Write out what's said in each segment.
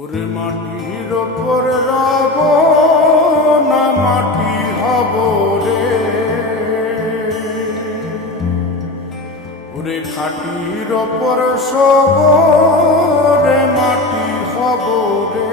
ওরে মাটির ওপর রব না মাটি হব রে, ওরে খাটির ওপর সব রে মাটি হব রে।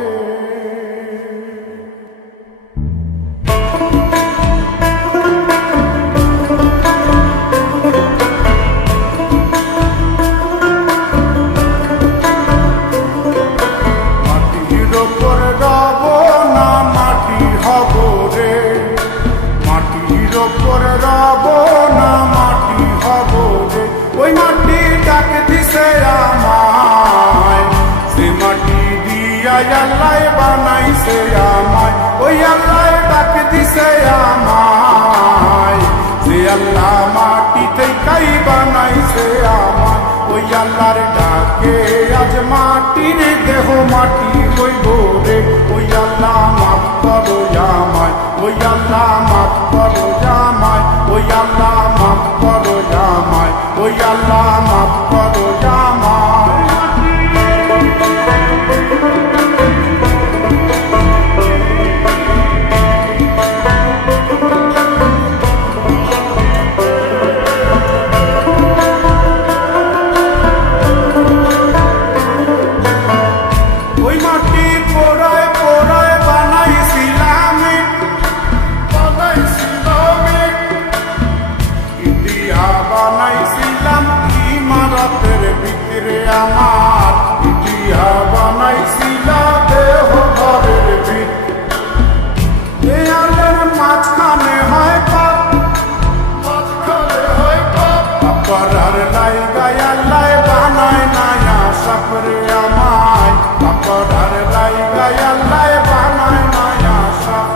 ওই মাটি ডাক দিছে আমায়, সে মাটি দিয়া আল্লাহ বানাইছে আমায়। ওই আল্লাহ ডাক দিছে আমায়, যে আল্লাহ মাটি থেকেই বানাইছে আমায়। ওই আল্লাহর ডাকে আজ মাটির দেহ মাটি হইব রে। ওই আল্লাহ মাফ করো আমায়, ওই আল্লাহ মাফ করো আমায়, ওই আল্লাহ মাফ করো আমায়, ওই আল্লাহ মাফ করো আমায়। ওই মাটি পোড়ায় পোড়ায় বানাইছিলাম, ইটিয়া বানাইছিলাম ইমারতের ভিতরে আমার, ইটিয়া বানাইছিলাম দেহ ঘরের ভিতরে। আল্লাহর মাঝখানে হয় পাপ, মাঝখানে হয় পাপ, পাপার লাইগায় আল্লাহ বানায় নায়া সাপরে আমায়, পাপার লাইগায় আল্লাহ বানায় নায়া সাপ।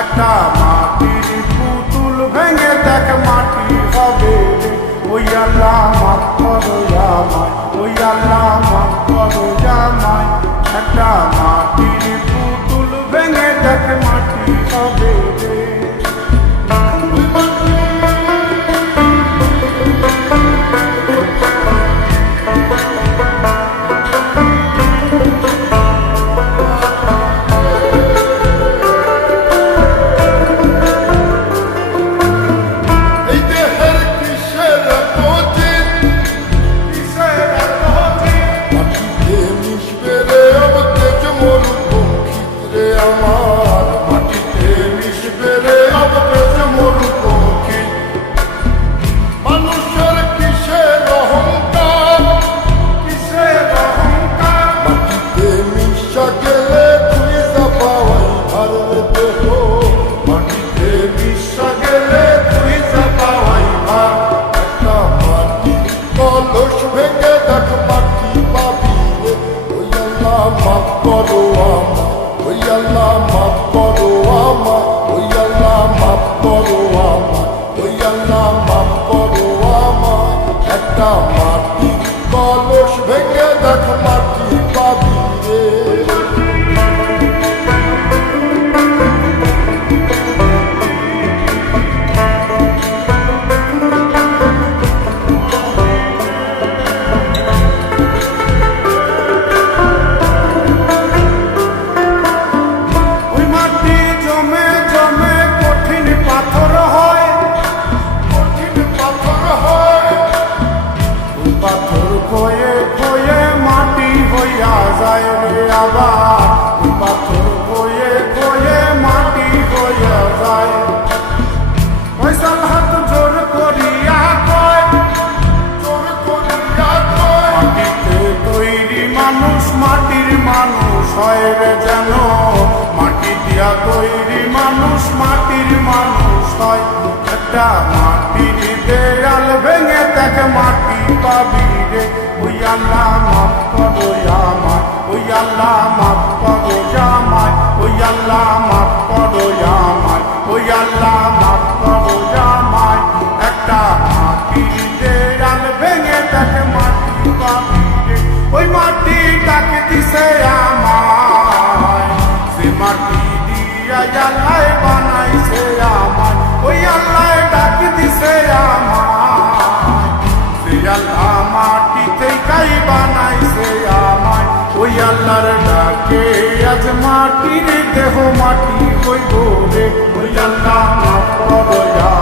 একটা মাটির পুতুল ভেঙে দেখ মাটি হবে রে। ওই আল্লাহ মাফ করো আমায়, ওই আল্লাহ মাফ করো আমায়। একটা মাটির পুতুল ভেঙে দেখ মাটি হবে রে। মাফ করো আমায়, ওই আল্লাহ মাফ করো আমায়, ওই আল্লাহ মাফ করো আমায়, ওই আল্লাহ মাফ করো আমায়। একটা মাটির কলস ভেঙে দেখ মাটি পাবি রে। পাথর খয়ে খয়ে মাটি হইয়া যায় রে আবার, পাথর খয়ে খয়ে মাটি হইয়া যায়। ফয়সাল হাত জোর করিয়া কয়, জোর করিয়া কয়, মাটিতে তৈরি মানুষ মাটির মানুষ হয় রে যেন। মাটি দিয়া তৈরি মানুষ মাটির মানুষ হয়। একটা মাটির দেয়াল ভেঙে দেখ মাটি পাবি রে। ওই আল্লাহ মাফ করো আমায়, ওই আল্লাহ মাফ করো আমায়, ওই আল্লাহ মাফ করো আমায়, ওই আল্লাহ মাফ করো আমায়। একটা মাটির দেয়াল ভেঙে দেখ মাটি পাবি রে। ওই মাটি ডাক দিছে আমায়, সে মাটি দিয়া আল্লাহ বানাইছে আমায়। ওই আল্লাহ ডাক দিছে আমায়, সে আল্লাহ মাটি থেকেই বানাইছে আমায়। ওই আল্লাহর ডাকে মাটির দেহ মাটি হইব রে ওই আল্লাহ মাফ করো ইয়া